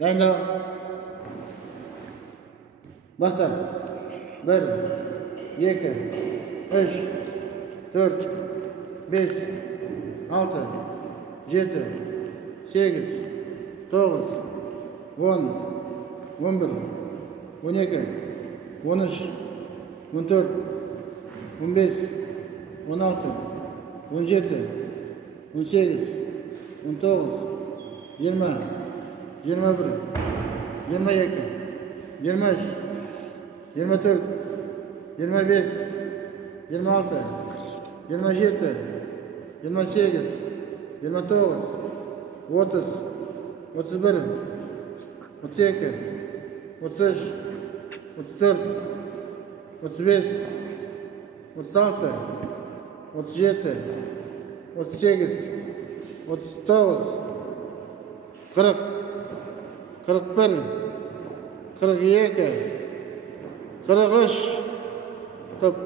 Dayında. Basa. 1, 2, 3, 4, 5, 6, 7, 8, 9, 10, 11, 12, 13, 14, 15, 16, 17, 18, 19, 20, 21, 22, 23, 24, 25, 26, 27, 28, 29, 30, 31, 32, 33, 34, 35, 36, 37, 38, 39, 40, 41, 42, 43, top.